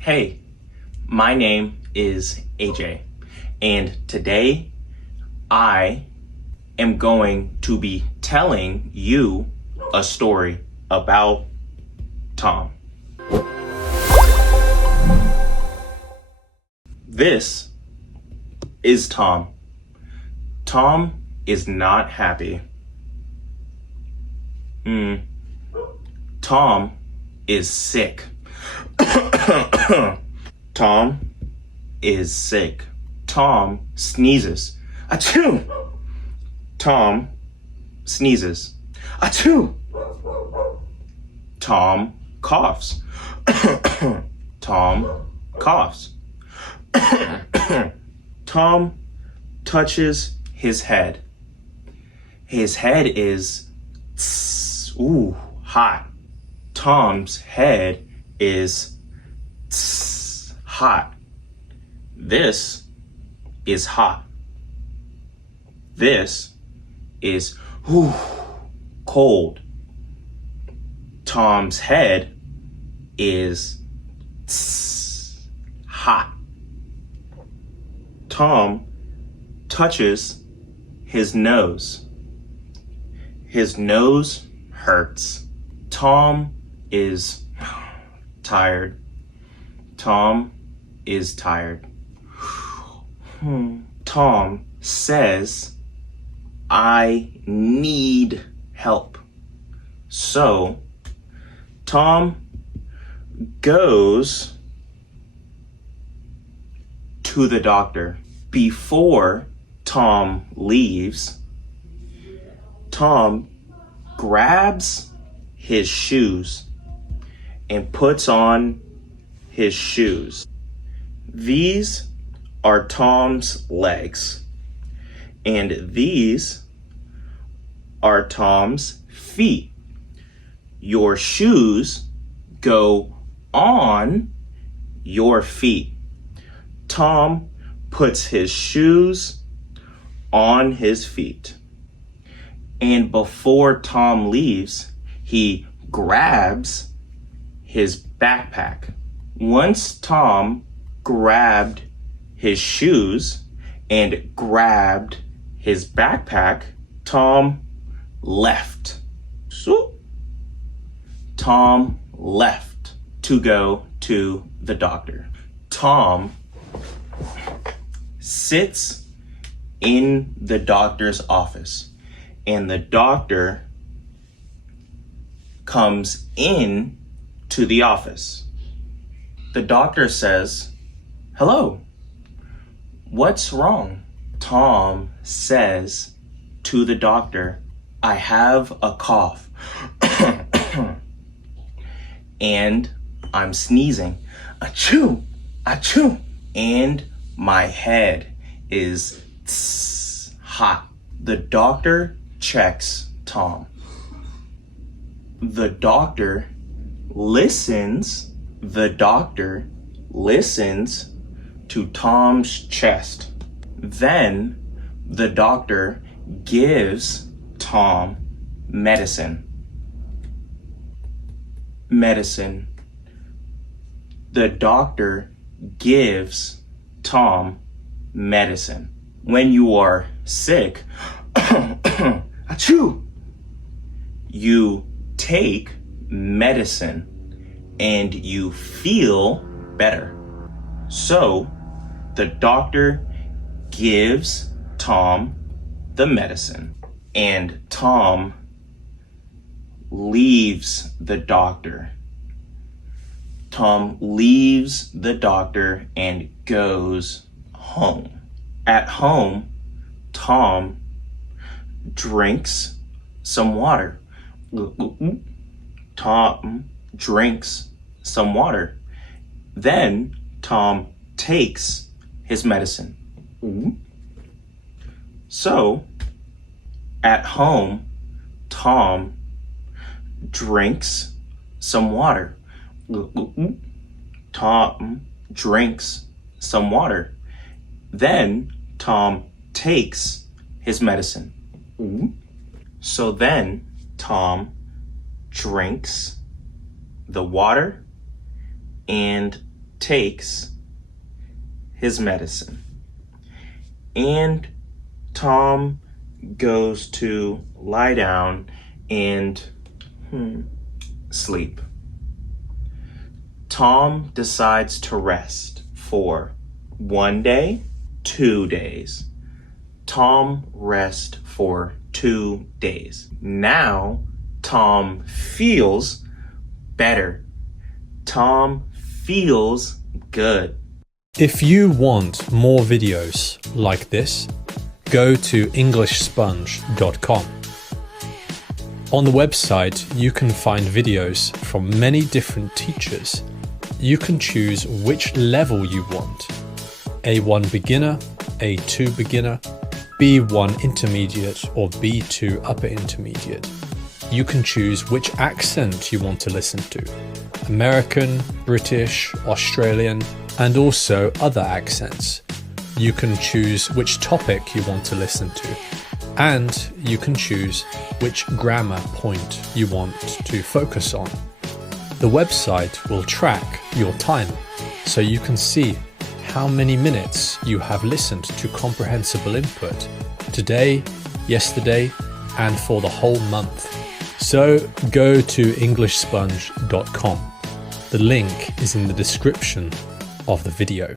Hey, my name is AJ, and today I am going to be telling you a story about Tom. This is Tom. Tom is not happy. Tom is sick. Tom is sick. Tom sneezes. Achoo! Tom sneezes. Achoo! Tom coughs. Tom coughs. Tom touches his head. His head is hot. Tom's head is hot. This is hot. This is cold. Tom's head is hot. Tom touches his nose. His nose hurts. Tom is tired. Tom is tired. Tom says, I need help. So, Tom goes to the doctor. Before Tom leaves, Tom grabs his shoes and puts on his shoes. These are Tom's legs, and these are Tom's feet. Your shoes go on your feet. Tom puts his shoes on his feet. And before Tom leaves, he grabs his backpack. Once Tom grabbed his shoes and grabbed his backpack, Tom left. So, Tom left to go to the doctor. Tom sits in the doctor's office, and the doctor comes in to the office. The doctor says, "Hello, what's wrong?" Tom says to the doctor, "I have a cough and I'm sneezing. Achoo, achoo, and my head is hot." The doctor checks Tom. The doctor listens to Tom's chest. Then the doctor gives Tom medicine. The doctor gives Tom medicine. When you are sick, achoo, you take medicine and you feel better. So the doctor gives Tom the medicine, and Tom leaves the doctor. Tom leaves the doctor and goes home. At home, Tom drinks some water. Tom drinks some water. Then Tom takes his medicine. So, at home, Tom drinks some water. Tom drinks some water. Then Tom takes his medicine. So then Tom drinks the water and takes his medicine. And Tom goes to lie down and sleep. Tom decides to rest for 1 day, 2 days. Tom rests for 2 days. Now, Tom feels better. Tom feels good. If you want more videos like this, go to EnglishSponge.com. On the website, you can find videos from many different teachers. You can choose which level you want. A1 beginner, A2 beginner, B1 intermediate, or B2 upper intermediate. You can choose which accent you want to listen to. American, British, Australian, and also other accents. You can choose which topic you want to listen to. And you can choose which grammar point you want to focus on. The website will track your time, so you can see how many minutes you have listened to comprehensible input today, yesterday, and for the whole month. So go to EnglishSponge.com. The link is in the description of the video.